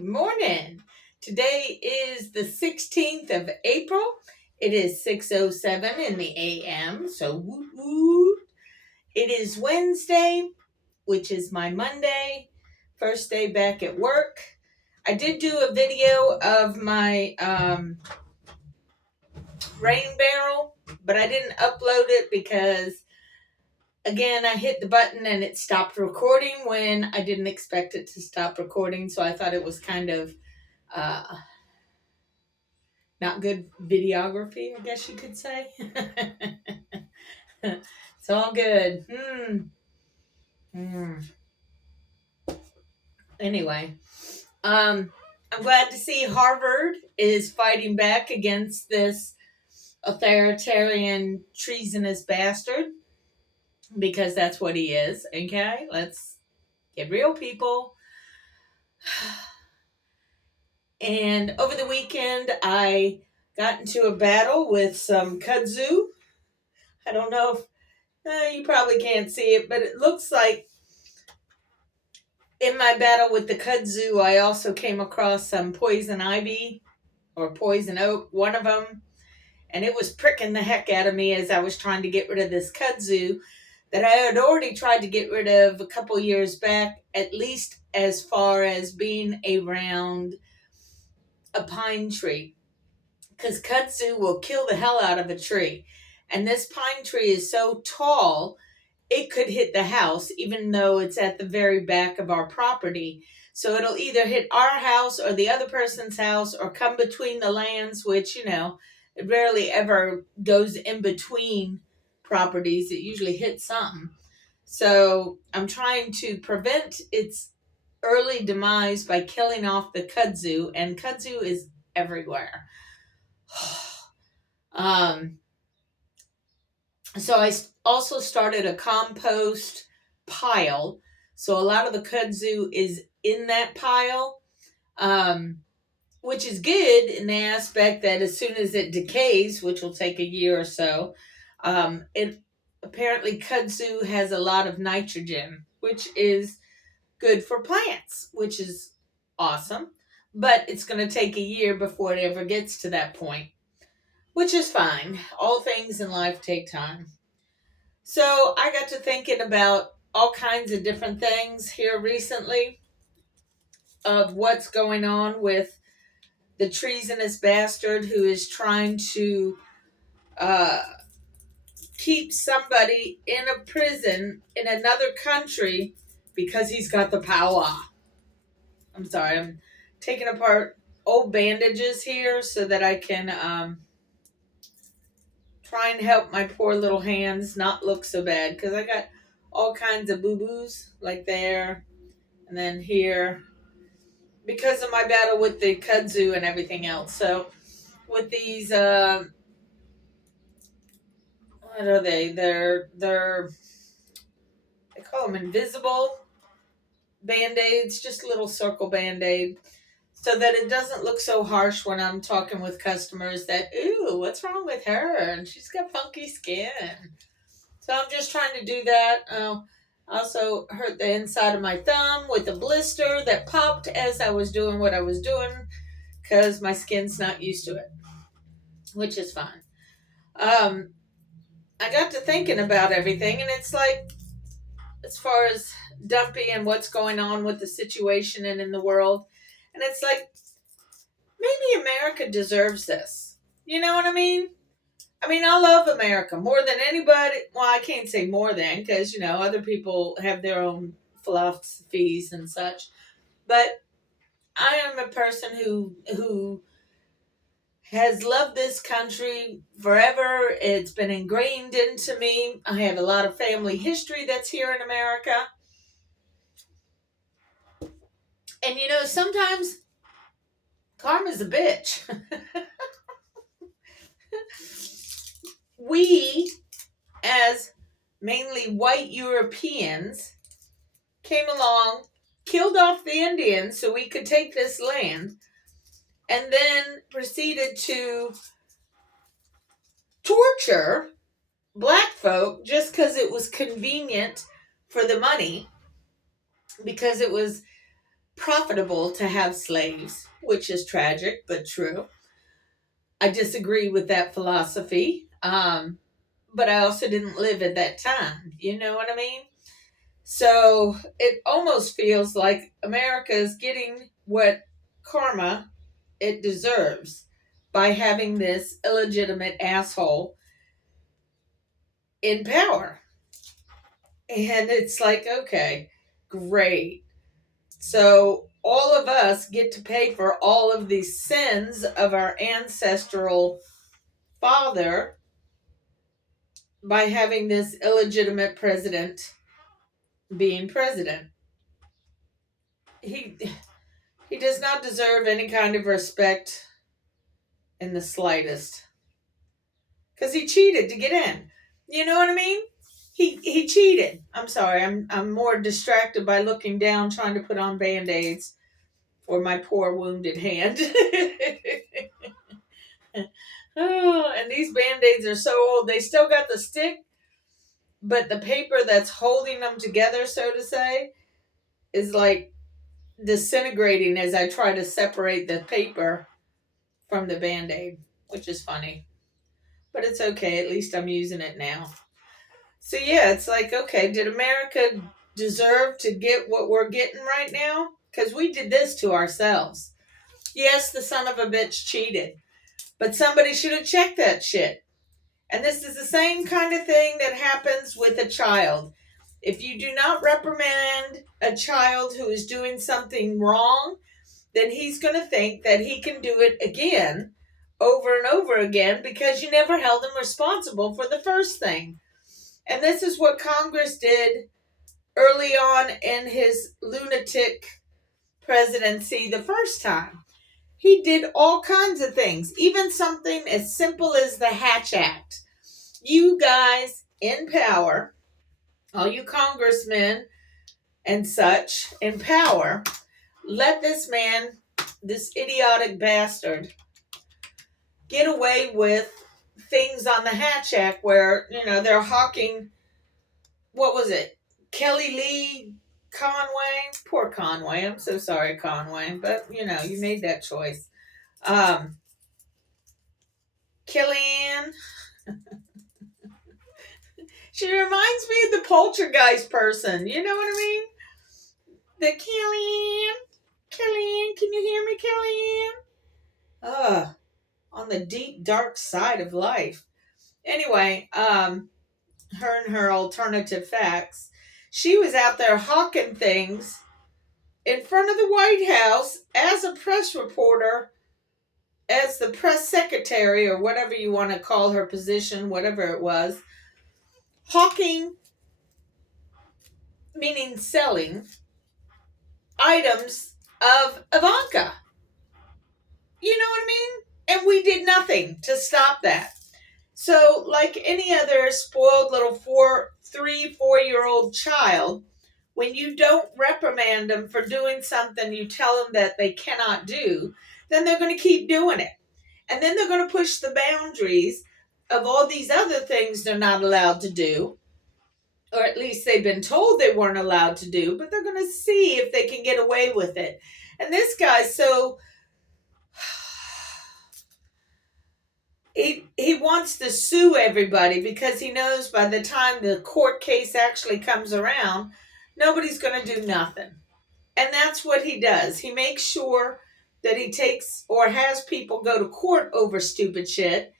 Good morning. Today is the 16th of April. It is 6:07 in the a.m. So woot woot. It is Wednesday, which is my Monday, first day back at work. I did do a video of my rain barrel, but I didn't upload it because, again, I hit the button and it stopped recording when I didn't expect it to stop recording. So I thought it was kind of uh, not good videography, I guess you could say. It's all good. Anyway, I'm glad to see Harvard is fighting back against this authoritarian, treasonous bastard, because that's what he is. Okay, let's get real, people. And over the weekend, I got into a battle with some kudzu. I don't know if you probably can't see it, but it looks like in my battle with the kudzu, I also came across some poison ivy or poison oak, one of them, and it was pricking the heck out of me as I was trying to get rid of this kudzu that I had already tried to get rid of a couple years back, at least as far as being around a pine tree, because kudzu will kill the hell out of a tree. And this pine tree is so tall, it could hit the house, even though it's at the very back of our property. So it'll either hit our house or the other person's house or come between the lands, which, it rarely ever goes in between properties. It usually hits something. So I'm trying to prevent its early demise by killing off the kudzu, and kudzu is everywhere. So I also started a compost pile. So a lot of the kudzu is in that pile, which is good in the aspect that as soon as it decays, which will take a year or so, it apparently kudzu has a lot of nitrogen, which is good for plants, which is awesome. But it's going to take a year before it ever gets to that point, which is fine. All things in life take time. So I got to thinking about all kinds of different things here recently of what's going on with the treasonous bastard who is trying to keep somebody in a prison in another country because he's got the power. I'm sorry, I'm taking apart old bandages here so that I can try and help my poor little hands not look so bad, because I got all kinds of boo-boos like there and then here because of my battle with the kudzu and everything else. So with these what are they? They call them invisible band-aids, just a little circle band-aid, so that it doesn't look so harsh when I'm talking with customers that, ooh, what's wrong with her? And she's got funky skin. So I'm just trying to do that. Also hurt the inside of my thumb with a blister that popped as I was doing what I was doing because my skin's not used to it, which is fine. I got to thinking about everything, and it's like, as far as Dumpy and what's going on with the situation and in the world, and it's like, maybe America deserves this. You know what I mean? I love America more than anybody. Well, I can't say more than, because, other people have their own philosophies and such. But I am a person who has loved this country forever. It's been ingrained into me. I have a lot of family history that's here in America. And, sometimes karma's a bitch. We, as mainly white Europeans, came along, killed off the Indians so we could take this land, and then proceeded to torture black folk just because it was convenient for the money, because it was profitable to have slaves, which is tragic but true. I disagree with that philosophy. But I also didn't live at that time. You know what I mean? So it almost feels like America is getting what karma it deserves by having this illegitimate asshole in power. And it's like, okay, great. So all of us get to pay for all of the sins of our ancestral father by having this illegitimate president being president. He he does not deserve any kind of respect in the slightest, because he cheated to get in. You know what I mean? He cheated. I'm sorry. I'm more distracted by looking down, trying to put on band-aids for my poor wounded hand. Oh, and these band-aids are so old. They still got the stick, but the paper that's holding them together, so to say, is like disintegrating as I try to separate the paper from the band-aid, which is funny. But it's okay. At least I'm using it now. So yeah, it's like, okay, did America deserve to get what we're getting right now? Because we did this to ourselves. Yes, the son of a bitch cheated, but somebody should have checked that shit. And this is the same kind of thing that happens with a child. If you do not reprimand a child who is doing something wrong, then he's going to think that he can do it again, over and over again, because you never held him responsible for the first thing. And this is what Congress did early on in his lunatic presidency the first time. He did all kinds of things, even something as simple as the Hatch Act. You guys in power, all you congressmen and such in power, let this man, this idiotic bastard, get away with things on the Hatch Act where, they're hawking, what was it? Kelly Lee Conway? Poor Conway. I'm so sorry, Conway. But, you made that choice. Kellyanne. She reminds me of the poltergeist person. You know what I mean? The Kellyanne, can you hear me, Kellyanne? On the deep, dark side of life. Anyway, her and her alternative facts. She was out there hawking things in front of the White House as a press reporter, as the press secretary, or whatever you want to call her position, whatever it was. Hawking, meaning selling, items of Ivanka. You know what I mean? And we did nothing to stop that. So, like any other spoiled little 4-year-old child, when you don't reprimand them for doing something you tell them that they cannot do, then they're going to keep doing it. And then they're going to push the boundaries of all these other things they're not allowed to do, or at least they've been told they weren't allowed to do, but they're going to see if they can get away with it. And this guy's so... He wants to sue everybody because he knows by the time the court case actually comes around, nobody's going to do nothing. And that's what he does. He makes sure that he takes or has people go to court over stupid shit.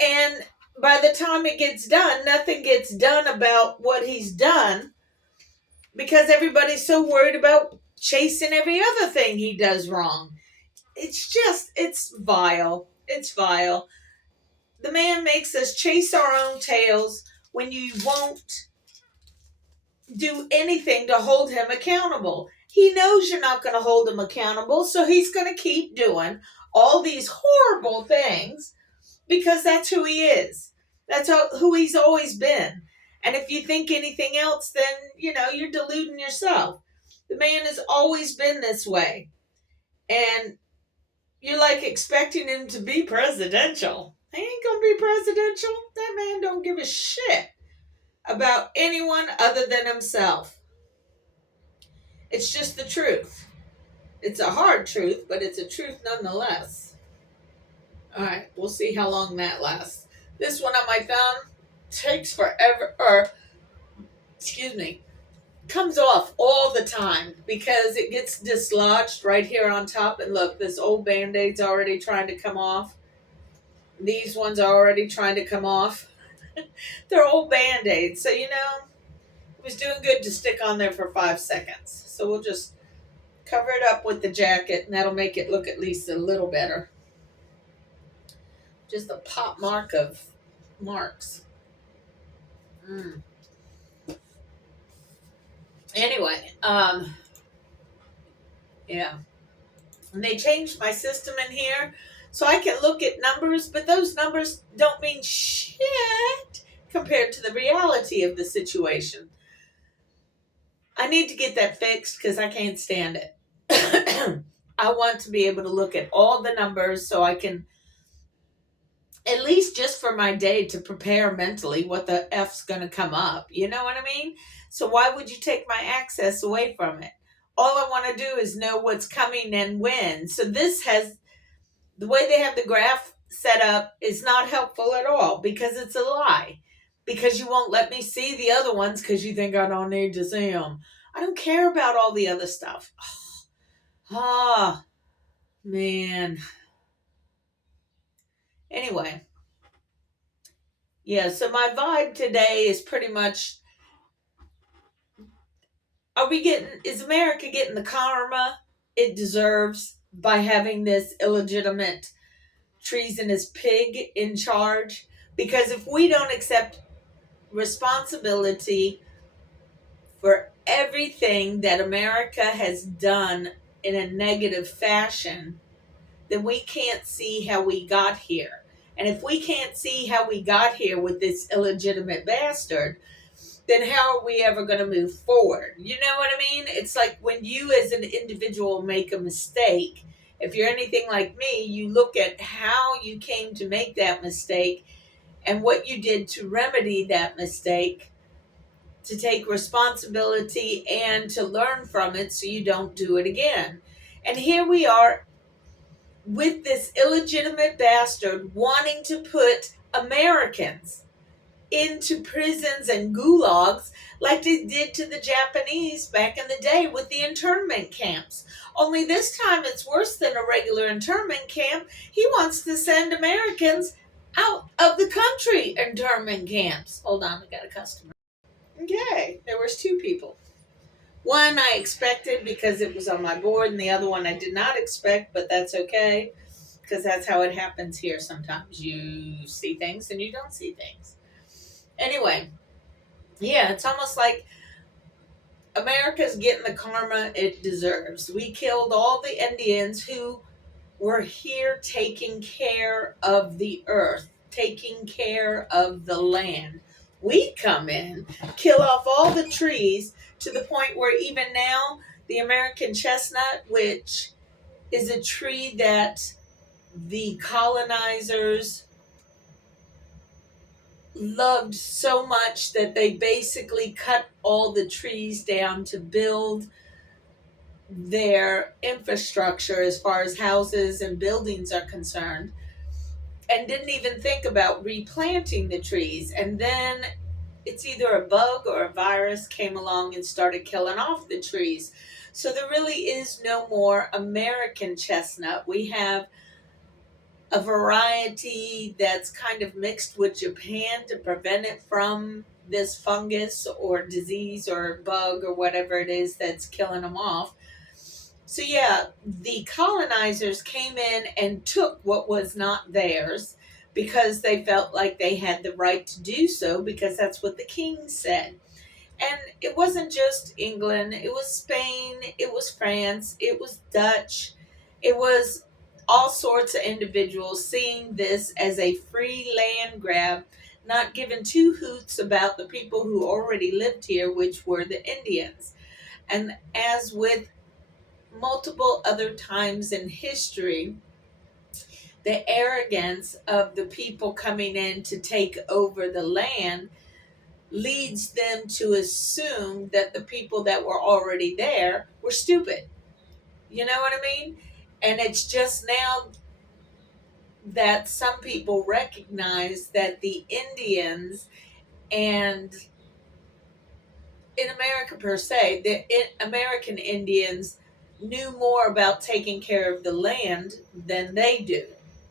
And by the time it gets done, nothing gets done about what he's done because everybody's so worried about chasing every other thing he does wrong. It's vile. It's vile. The man makes us chase our own tails when you won't do anything to hold him accountable. He knows you're not going to hold him accountable, so he's going to keep doing all these horrible things because that's who he is. That's who he's always been. And if you think anything else, then, you're deluding yourself. The man has always been this way. And you're like expecting him to be presidential. He ain't gonna be presidential. That man don't give a shit about anyone other than himself. It's just the truth. It's a hard truth, but it's a truth nonetheless. All right, we'll see how long that lasts. This one on my thumb takes forever, or excuse me, comes off all the time because it gets dislodged right here on top. And look, this old band-aid's already trying to come off. These ones are already trying to come off. They're old band-aids, so it was doing good to stick on there for 5 seconds. So we'll just cover it up with the jacket, and that'll make it look at least a little better. Just a pop mark of marks. Anyway, yeah. And they changed my system in here so I can look at numbers, but those numbers don't mean shit compared to the reality of the situation. I need to get that fixed because I can't stand it. I want to be able to look at all the numbers so I can, at least just for my day, to prepare mentally what the F's going to come up. You know what I mean? So why would you take my access away from it? All I want to do is know what's coming and when. So the way they have the graph set up is not helpful at all because it's a lie. Because you won't let me see the other ones because you think I don't need to see them. I don't care about all the other stuff. Man. Anyway. Yeah, so my vibe today is pretty much, is America getting the karma it deserves by having this illegitimate, treasonous pig in charge? Because if we don't accept responsibility for everything that America has done in a negative fashion, then we can't see how we got here. And if we can't see how we got here with this illegitimate bastard, then how are we ever going to move forward? You know what I mean? It's like when you as an individual make a mistake, if you're anything like me, you look at how you came to make that mistake and what you did to remedy that mistake, to take responsibility and to learn from it so you don't do it again. And here we are with this illegitimate bastard wanting to put Americans into prisons and gulags like they did to the Japanese back in the day with the internment camps. Only this time it's worse than a regular internment camp. He wants to send Americans out of the country internment camps. Hold on, I got a customer. Okay, there was 2 people. One I expected because it was on my board, and the other one I did not expect, but that's okay because that's how it happens here sometimes. You see things and you don't see things. Anyway, yeah, it's almost like America's getting the karma it deserves. We killed all the Indians who were here taking care of the earth, taking care of the land. We come in, kill off all the trees to the point where even now the American chestnut, which is a tree that the colonizers loved so much that they basically cut all the trees down to build their infrastructure as far as houses and buildings are concerned, and didn't even think about replanting the trees. And then it's either a bug or a virus came along and started killing off the trees. So there really is no more American chestnut. We have a variety that's kind of mixed with Japan to prevent it from this fungus or disease or bug or whatever it is that's killing them off. So yeah, the colonizers came in and took what was not theirs because they felt like they had the right to do so because that's what the king said. And it wasn't just England, it was Spain, it was France, it was Dutch, it was all sorts of individuals seeing this as a free land grab, not giving 2 hoots about the people who already lived here, which were the Indians. And as with multiple other times in history, the arrogance of the people coming in to take over the land leads them to assume that the people that were already there we're stupid. You know what I mean? And it's just now that some people recognize that the Indians and in America per se, the American Indians knew more about taking care of the land than they do.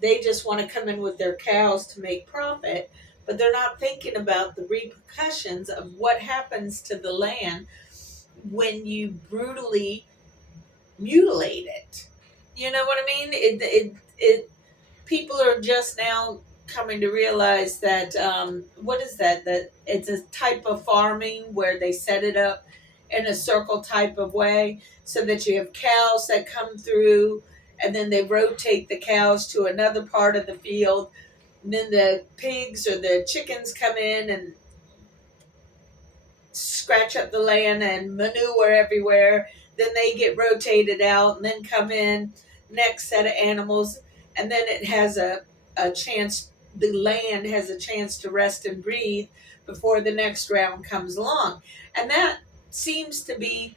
They just want to come in with their cows to make profit, but they're not thinking about the repercussions of what happens to the land when you brutally mutilate it. You know what I mean? It people are just now coming to realize that what is that it's a type of farming where they set it up in a circle type of way so that you have cows that come through and then they rotate the cows to another part of the field, and then the pigs or the chickens come in and scratch up the land and manure everywhere. Then they get rotated out and then come in next set of animals, and then it has a chance. The land has a chance to rest and breathe before the next round comes along, and that seems to be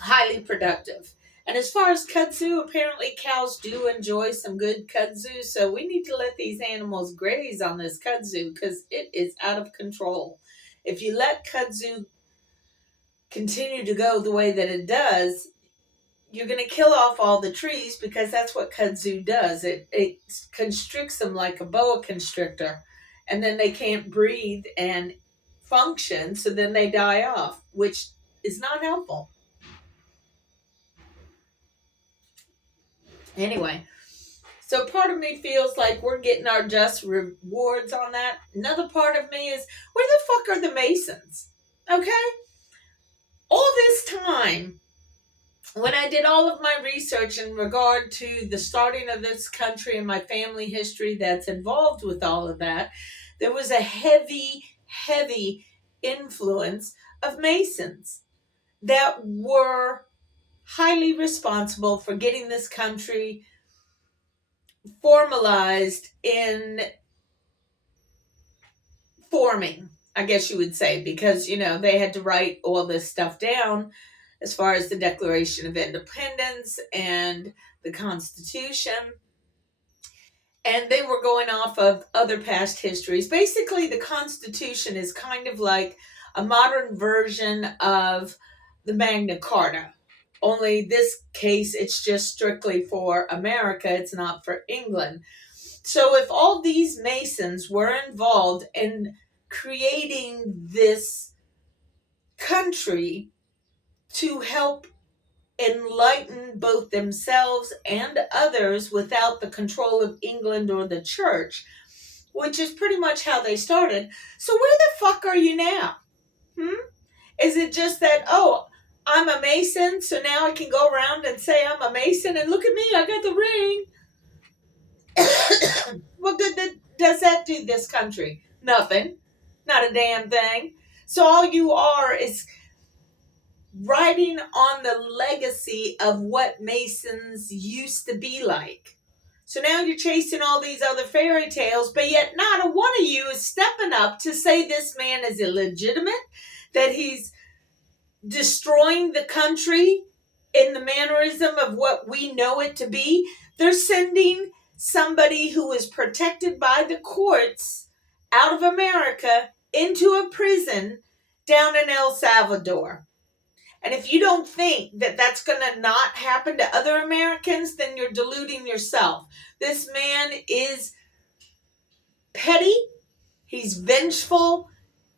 highly productive. And as far as kudzu, apparently cows do enjoy some good kudzu, so we need to let these animals graze on this kudzu because it is out of control. If you let kudzu continue to go the way that it does, you're going to kill off all the trees because that's what kudzu does. It constricts them like a boa constrictor, and then they can't breathe and function, so then they die off, which is not helpful. Anyway, so part of me feels like we're getting our just rewards on that. Another part of me is, where the fuck are the Masons? Okay? All this time, when I did all of my research in regard to the starting of this country and my family history that's involved with all of that, there was a heavy, heavy influence of Masons that were highly responsible for getting this country formalized in forming, I guess you would say, because, they had to write all this stuff down as far as the Declaration of Independence and the Constitution. And they were going off of other past histories. Basically, the Constitution is kind of like a modern version of the Magna Carta. Only this case, it's just strictly for America. It's not for England. So if all these Masons were involved in creating this country to help enlighten both themselves and others without the control of England or the church, which is pretty much how they started. So where the fuck are you now? Is it just that, oh, I'm a Mason, so now I can go around and say I'm a Mason and look at me, I got the ring? What good does that do this country? Nothing. Not a damn thing. So all you are is riding on the legacy of what Masons used to be like. So now you're chasing all these other fairy tales, but yet not a one of you is stepping up to say this man is illegitimate, that he's destroying the country in the mannerism of what we know it to be. They're sending somebody who is protected by the courts out of America into a prison down in El Salvador. And if you don't think that that's going to not happen to other Americans, then you're deluding yourself. This man is petty. He's vengeful.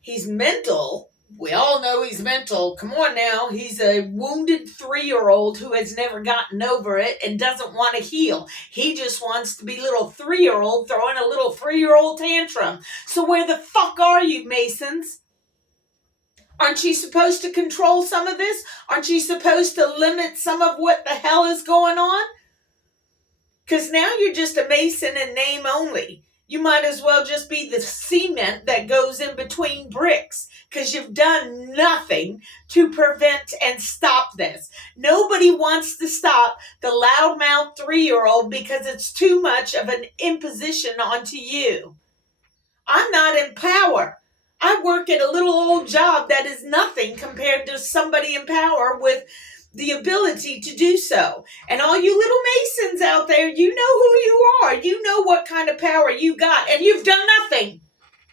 He's mental. We all know he's mental. Come on now. He's a wounded 3-year-old who has never gotten over it and doesn't want to heal. He just wants to be little 3-year-old throwing a little 3-year-old tantrum. So where the fuck are you, Masons? Aren't you supposed to control some of this? Aren't you supposed to limit some of what the hell is going on? Because now you're just a Mason in name only. You might as well just be the cement that goes in between bricks, because you've done nothing to prevent and stop this. Nobody wants to stop the loudmouth 3-year-old because it's too much of an imposition onto you. I'm not in power. I work at a little old job that is nothing compared to somebody in power with the ability to do so. And all you little Masons out there, you know who you are. You know what kind of power you got, and you've done nothing.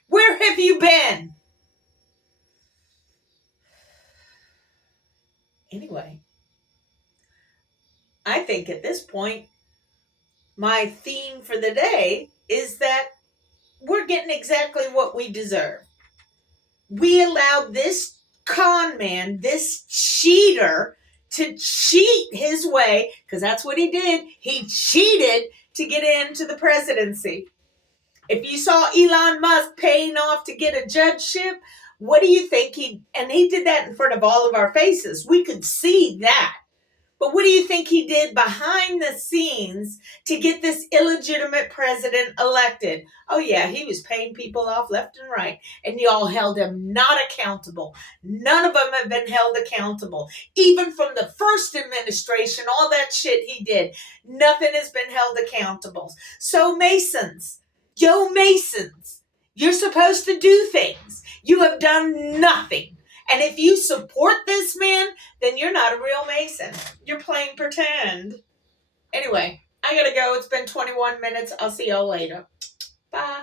Where have you been? Anyway, I think at this point, my theme for the day is that we're getting exactly what we deserve. We allowed this con man, this cheater, to cheat his way, because that's what he did. He cheated to get into the presidency. If you saw Elon Musk paying off to get a judgeship, what do you think and he did that in front of all of our faces. We could see that. But what do you think he did behind the scenes to get this illegitimate president elected? Oh, yeah, he was paying people off left and right, and y'all held him not accountable. None of them have been held accountable. Even from the first administration, all that shit he did, nothing has been held accountable. So Masons, you're supposed to do things. You have done nothing. And if you support this man, then you're not a real Mason. You're playing pretend. Anyway, I gotta go. It's been 21 minutes. I'll see y'all later. Bye.